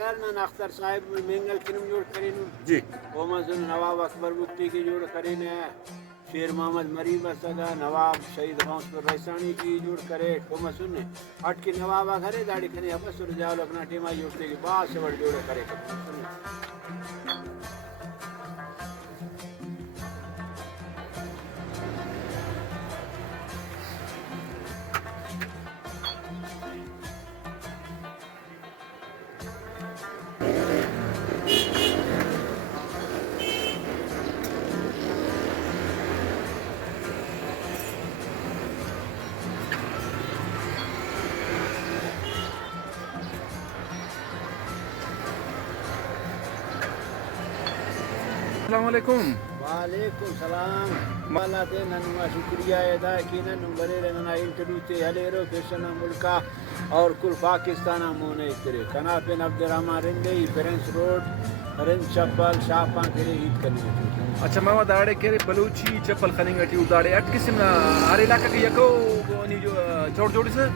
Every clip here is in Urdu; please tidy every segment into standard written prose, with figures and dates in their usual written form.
خیر نہ اختر صاحب مینگل فلم جوڑ کرے نو جی او مزن نواب اکبر بگٹی کی جوڑ کرے نے شیر محمد مریم بسگا نواب شہید غوث پر ریسانی کی جوڑ کرے او مسن ہٹ کے نواب گھرے داڑی کھنے بس رجال اپنا ٹیما جوڑتے کی بعد سے بڑ جوڑ کرے السلام علیکم. وعلیکم السلام مالا تے ننما شکریہ ادا کی نن برے رنا انٹروتے ہلیرو کشنا ملکا اور کل پاکستان مونے کرے کنا پن عبد الرحمن رندی پرنس روڈ رن چپل شاپاں کرے عید کرنے اچھا ماما داڑے کے بلوچی چپل خننگ اٹھی داڑے اٹ قسم ہر علاقہ کے یکو نی جو چھوڑ چھوڑی سے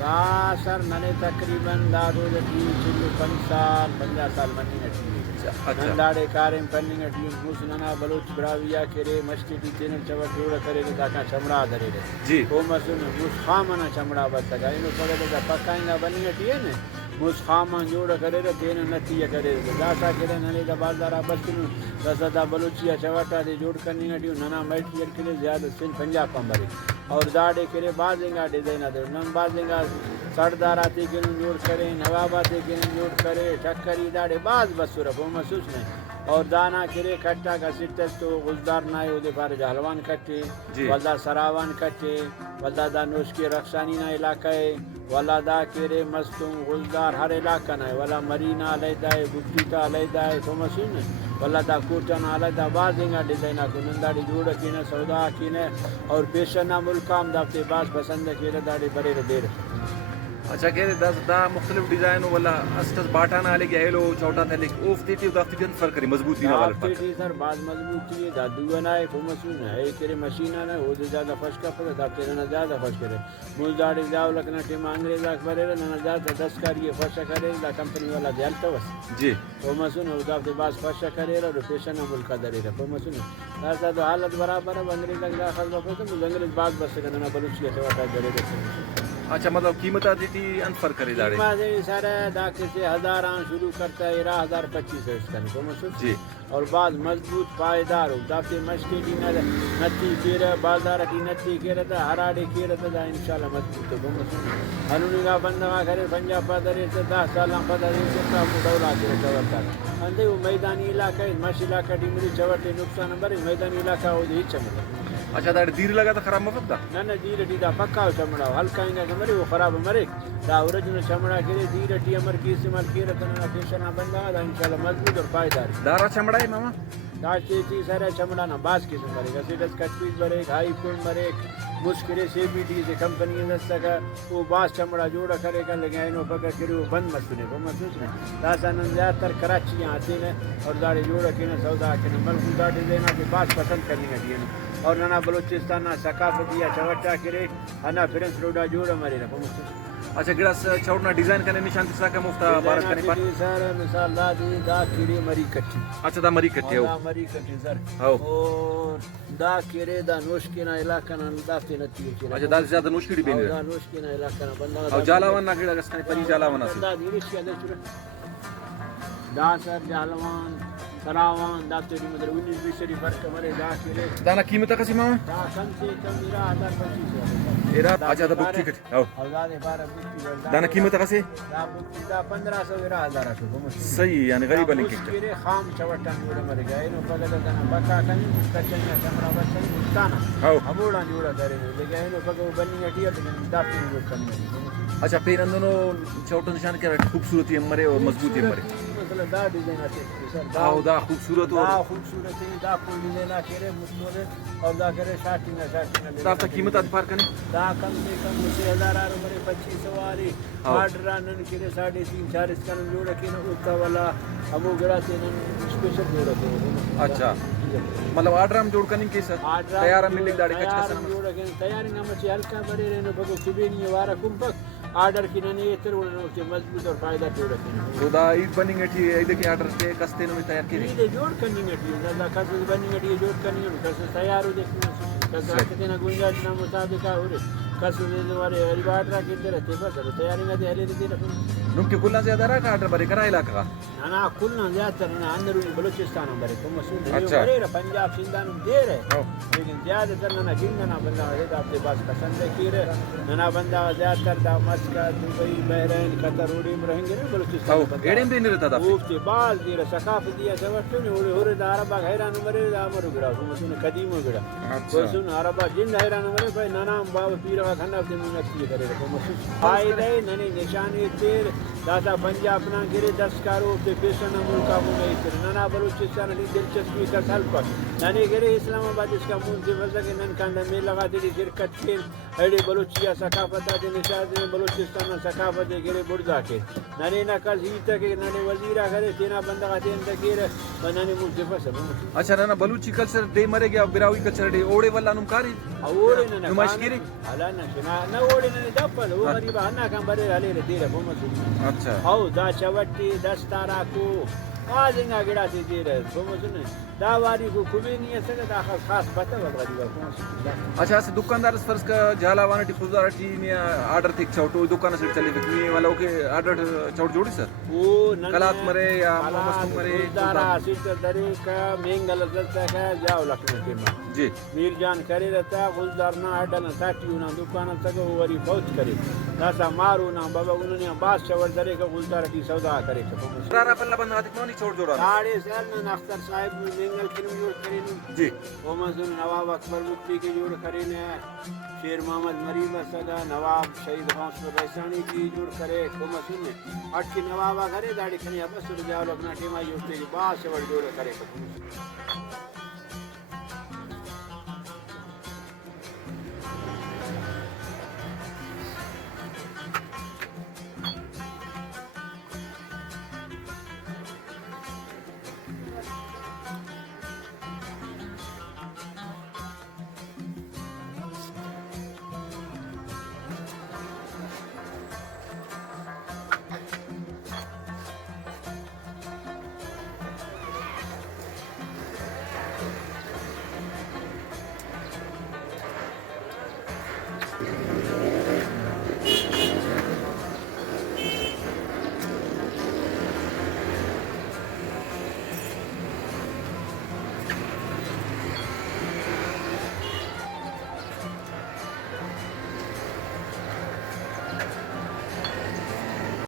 دا سر ننے تقریباً دا روز اٹھی چلو 50 سال منی اٹھی اچھا داڑے کارم پننگ اٹھی موسننا بلوچ براویا کرے مشتی دی تین چوٹ جوڑ کرے دا کا چمڑا درے جی او مسن موس خامنا چمڑا بس گا اینو پڑے دا پکائیں بنی اٹھی ہے نا موس خامان جوڑ کرے تین نتی کرے دا تا کرے ننے دا بازار بس نو دا بلوچیا چوٹا دے جوڑ کرنی اٹھی ننا میٹریل کرے زیادہ سن 50 پمبرے اور داڑے کرے بازنگا ڈیزائن دے نن بازنگا سرداراتی کے جوڑ کرے نواباتی کے جوڑ کرے ٹکری داڑے باز بس رکھو محسوس نہیں اور دانا کرے کٹا کا سٹس تو غزدار نہ ہو دے پار جہلوان کٹے ولدا سراوان کٹے ولدا دا نوش کے رخشانی نہ علاقہ ہے ولا دا کرے مستوں غزدار ہر علاقہ نہ ولا مرینا علیحدہ ہے بکٹیتا علیحدہ ہے تو محسوس نہیں ولا دا کوٹن علیحدہ بازنگا ڈیزائنہ کو ننداڑی جوڑ کی نہ سودا کی نہ اور پیشنا ملکام دافتے باز پسند کیرے داڑی بڑے دیر اچھا کہ دا مختلف ڈیزائن ولا اسٹس باٹانا علی گیلو چوٹا تھے لیک اوف تیتی دافتی جن فرق کری مضبوطی نہ والا فرق تیتی سر باز مضبوطی ہے دا دونا ہے فمسون ہے کرے مشینہ نہ ہو زیادہ فش کا پر دافتے نہ زیادہ فش کرے مزداڑی جاو لکنا ٹیم انگریز اکبر ہے نہ زیادہ 10 کاری فش کرے دا کمپنی والا دیالتا وس جی فمسون ہو دافتے باز فش کرے اور پیشنا ملک درے فمسون ایسا تو حالت برابر ہے انگریز کا خاص بات ہے انگریز باز بس کرنا بلوچی سے واٹا درے اچھا مطلب قیمت آتی تھی انفر کری داڑے قیمت سارا داخل سے ہزاران شروع کرتا ہے 1025 ہے اس کا مسعود جی اور بعض مضبوط پائیدار ہو دافتے مشکی کی نتی کیر بازار کی نتی کیر تا ہراڑے کیر تا انشاءاللہ مضبوط ہے مسعود انہوں نے بندہ کرے پنجاب پادرے سے 10 سالاں پادرے سے تا دولا کے چورتا اندے وہ میدانی علاقہ ہے مش علاقہ دی میری چورتے نقصان بر میدانی علاقہ ہو دی چمڑا اچھا داڑے دیر لگا تا خراب مفت دا نہ دیر ٹی دا پکا چمڑا ہلکا ہی نہ مرے وہ خراب مرے دا اوریجنل چمڑا کرے دیر ٹی امر کی استعمال کیرا تنا پیشنا بندہ دا انشاءاللہ مضبوط اور پائیدار دارا چمڑا ہے ماما داشتے تھی سارا چمڑا نہ باز قسم مرے گا سیڈس کٹ پیس مرے ہائی فون مرے مشکل سے بی ٹی سے کمپنی دستا کا وہ باز چمڑا جوڑا کرے گا لیکن اینو پکا کرے وہ بند مسنے وہ محسوس نہیں داسا نن زیادہ تر کراچی آتے ہیں اور داڑی جوڑا کے نہ سودا کے نہ ملک داڑی دینا کے باز پسند کرنے لگی اور نانا بلوچستان ثقافتی چوٹا کرے انا پرنس روڈا جوڑا مرے نہ محسوس اچھا گڑاس چوڑنا ڈیزائن کرنے نشان تسا کا مفتا بارت کرنے پر سر مثال دا دی دا کیڑی مری کٹی اچھا دا مری کٹی ہو دا مری کٹی سر او اور دا کیڑے دا نوشکینا علاقہ نا دافتے نتی ہے اچھا دا زیادہ نوشکیڑی بین دا نوشکینا علاقہ نا بندہ او جالاوان نا کیڑا گسکنے پری جالاوان اسی دا دیرش کیا دے دا سر جالوان سراوان دافتے دی مدر 19-20 سری فرق مرے دا کیڑے دانا قیمت کسی ماما دا کم سے کم 1025 ایرا اچھا دا بکتی کٹ او ہزار 12 بکتی دانا قیمت کسی دا بکتی دا 1500 1000 کو صحیح یعنی غریب علی کٹ میرے خام چوٹا جوڑا مرے گا اینو پگل دنا بکا کنی مستچنیا چمڑا بچن مستانا او ہموڑا جوڑا کرے لیکن اینو پگل بنی اٹیا لیکن دافتے نہیں کرنے اچھا پیر اندونو چوٹا نشان کیا خوبصورتی مرے اور مضبوطی مرے مثلا دا ڈیزائن ہے سر دا خوبصورت دا اور خوبصورت ہے دا کوئی ڈیزائن کرے مستورے اور دا کرے شاٹنگ دا قیمت اد پار کرنے دا کم سے کم 3000 روپے 2500 والی آرڈران کرے 3.5-4 اس کا جوڑا کے نا اوتا والا ہمو گڑا سے اسپیشل جوڑا کے اچھا مطلب آرڈر ہم جوڑ کرنے کی سر تیار ہم ملک داڑی کچھ کسر جوڑا کے تیاری نہ مچے ہلکا بڑے رہنے بگو کبھی نہیں وارا کم پک آرڈر کی نہیں اتر انہوں مضبوط اور فائدہ جوڑ رکھیں تو دا عید بنی گٹھی عید کے آرڈر تے کستے نو تیار کی یہ جوڑ کرنی گٹھی ہے کس بنی گٹھی جوڑ کرنی ہے کس تیار ہو دیکھنا کس کتے نہ گنجائش نہ مطابق ہو رہے کس ہمارے روایت رکھ کے رہتے بس تیاری نہ دے دے رکھنا نم کے کلا زیادہ رہا کا آرڈر بڑے کرا علاقہ کا نا کلنا زیادہ تر نا اندرونی بلوچستان بڑے تو مسعود اچھا بڑے پنجاب سندھان دے رہے لیکن زیادہ تر نا گنگنا بندہ ہے آپ کے پاس پسند ہے کی رہے نا بندہ زیادہ تر دا مسکت دبئی بحرین قطر اوڑی میں رہیں گے نا بلوچستان ایڑے بھی نہیں رہتا تھا وہ کے بعد دیر ثقافت دیا سبت نے اور دا عربہ حیران مرے دا امر گڑا مسعود قدیم گڑا مسعود عربہ جن حیران مرے بھائی نام باب پیر کا کھنا دے منتی کرے رکھو مسعود فائدہ ننے نشانی تیر دادا پنجاب نہ گرے دستکاروں کے پیشن ملکا میں ننا بلوچستان کی دلچسپی کا سلپ ننے گرے اسلام آباد اس کا مون سے وجہ کہ نن کاندہ میں لگا دے شرکت کے ہڑے بلوچیا ثقافت دے نشاد بلوچستان ثقافت گرے بردا کے ننے نہ کل ہی تک ننے وزیرا کرے تینا بندہ دے اندر گرے ننے مون سے فسل اچھا ننا بلوچی کلچر ڈے مرے گیا براوی کلچر ڈے اوڑے والا نم کاری اوڑے نہ نمائش کی حالا نہ اوڑے نہ دپل او غریب ہنا کم بڑے ہلے دے رہے محمد اچھا او دا چوٹی دستارا کو آزنگا گڑا سے دے رہے محمد دا واری کو کبھی نہیں ہے سکتا آخر خاص پتہ وغیرہ اچھا اس دکاندار فرض کا جھالا وانا ٹی خوددار ٹی نے آرڈر تک چھوٹو دکان سے چلے گئے والا اوکے آرڈر چھوٹ جوڑی سر وہ کلات مرے یا محمد مرے دارا سیٹ درے کا مینگل دلتا ہے جاؤ لکھنے کے ماں جی میر جان کرے رہتا گلدار نہ اڈا نہ ساٹیو نہ دکان تک وری فوت کرے داسا مارو نہ بابا انہوں نے باس چور درے کا گلدار کی سودا کرے رارا پلہ بند ہاتھ کونی چھوڑ جوڑا ساڑھے سال میں اختر صاحب نے مینگل فلم جوڑ کرے جی وہ مزن نواب اکبر مفتی کے جوڑ کرے نے شیر محمد مریم سگا نواب شہید حوصلہ ریسانی کی جوڑ کرے کو مسن نے اٹ کی نوابا کرے داڑھی کھنیا بس جاؤ اپنا ٹیما جوڑتے باس چور جوڑ کرے